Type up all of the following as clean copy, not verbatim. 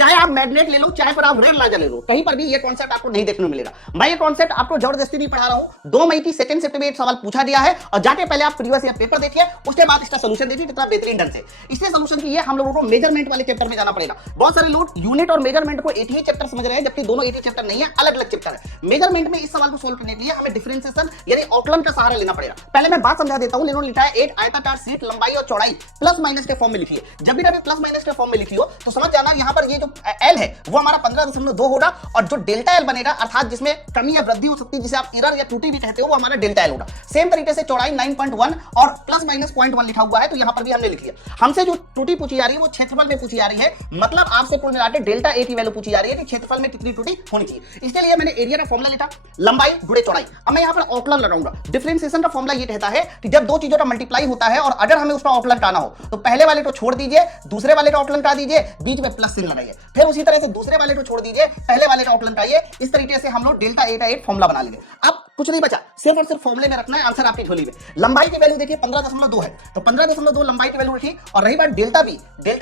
चाहे आप मैग्नेट ले लो, चाहे पर आप रेड लाइजर ले लो, कहीं पर भी ये कॉन्सेप्ट आपको नहीं देखने को मिलेगा। मैं ये कॉन्सेप्ट आपको जबरदस्ती नहीं पढ़ा रहा हूं। 2 मई की सेकंड शिफ्ट में एक सवाल पूछा गया है और जाके पहले आप प्रीवियस ईयर पेपर देखिए, उसके बाद इसका सॉल्यूशन देखिए कितना बेहतरीन ढंग से। इसलिए सॉल्यूशन की हम लोगों को मेजरमेंट वाले चैप्टर में जाना पड़ेगा। बहुत सारे लोग यूनिट और मेजरमेंट को एक ही चैप्टर समझ रहे हैं, जबकि दोनों एक ही चैप्टर नहीं है, अलग अलग चैप्टर है। मेजरमेंट में इस सवाल को सोल्व करने के लिए हमें डिफरेंशिएशन यानी आकलन का सहारा लेना पड़ेगा। पहले मैं बात समझा देता हूं। इन्होंने लिखा है एक आयताकार शीट लंबाई और चौड़ाई प्लस माइनस के फॉर्म में लिखी है। जब भी प्लस माइनस के फॉर्म में लिखी हो तो समझ जाना यहां पर ये जो एल है वो हमारा 15.2 होगा और जो डेल्टा एल बनेगा अर्थात जिसमें कमी या वृद्धि हो सकती है, जिसे आप एरर या त्रुटि भी कहते हो, वो हमारा डेल्टा एल होगा। सेम तरीके से चौड़ाई 9.1 और प्लस माइनस 0.1 लिखा हुआ है, तो यहां पर भी हमने लिख लिया। हमसे जो त्रुटि पूछी जा रही है वो क्षेत्रफल में पूछी जा रही है, मतलब आपसे कुल मिलाकर डेल्टा ए की वैल्यू पूछी जा रही है कि क्षेत्रफल में कितनी त्रुटि होनी चाहिए। इसके लिए मैंने एरिया का फॉर्मूला लिखा, लंबाई गुणे चौड़ाई। अब मैं यहां पर आकलन लगाऊंगा। डिफरेंशिएशन का फॉर्मूला ये कहता है कि जब दो चीजों का मल्टीप्लाई होता है और अगर हमें उसका आकलन करना हो तो पहले वाले को छोड़ दीजिए, दूसरे वाले का आकलन कर दीजिए, बीच में प्लस चिन्ह लगाइए, फिर उसी तरह से दूसरे वाले को छोड़ दीजिए, पहले वाले का आकलन करिए। इस तरीके से हम लोग डेल्टा ए का एक फॉर्मूला बना लेंगे। अब कुछ नहीं बचा, सिर्फ और सिर्फ फॉर्मूले में रखना है, आंसर आपकी झोली में। लंबाई की वैल्यू देखिए 15.2 है, तो 15.2 लंबाई की वैल्यू रखी। और रही बात डेल्टा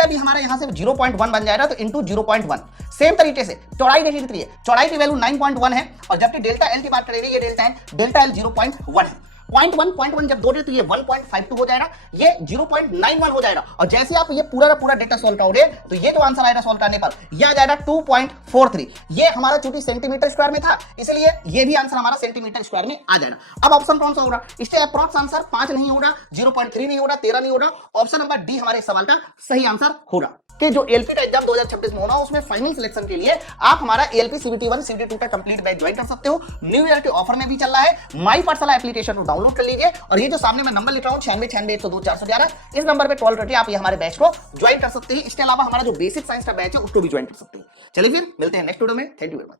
बी हमारा यहां से 0.1 बन जाएगा, तो इंटू 0.1। सेम तरीके से चौड़ाई देखिए कितनी है, चौड़ाई की वैल्यू 9.1 है, और जबकि डेल्टा एल की बात करेंगे, ये डेल्टा एल 0.1 है। 0.1 जब जोड़े तो ये 1.52 हो जाएगा, ये 0.91 हो जाएगा। और जैसे आप ये पूरा का पूरा डेटा सॉल्व करोगे तो ये जो आंसर आएगा सॉल्व करने पर ये आ जाएगा 2.43। ये हमारा चूंकि सेंटीमीटर स्क्वायर में था, इसलिए ये भी आंसर हमारा सेंटीमीटर स्क्वायर में आ जाएगा। अब ऑप्शन कौन सा होगा? इससे अप्रॉक्स आंसर 5 नहीं होगा, 0.3 नहीं होगा, 13 नहीं होगा। ऑप्शन नंबर डी हमारे सवाल का सही आंसर होगा। कि जो एलपी का एग्जाम 2026 में होना, उसमें फाइनल सिलेक्शन के लिए आप हमारा एलपी सीबीटी 1 सीबीटी 2 का कंप्लीट बैच ज्वाइन कर सकते हो। न्यू ईयर के ऑफर में भी चल रहा है। माई पाठशाला एप्लीकेशन को डाउनलोड कर लीजिए, और ये जो सामने मैं नंबर लिख रहा हूं 9696102411, इस नंबर पे कॉल करके आप ये हमारे बैच को ज्वाइन कर सकते हैं। इसके अलावा हमारा जो बेसिक साइंस का बैच है उसको भी ज्वाइन कर सकते हैं। चलिए फिर मिलते हैं नेक्स्ट वीडियो में। Thank you very much.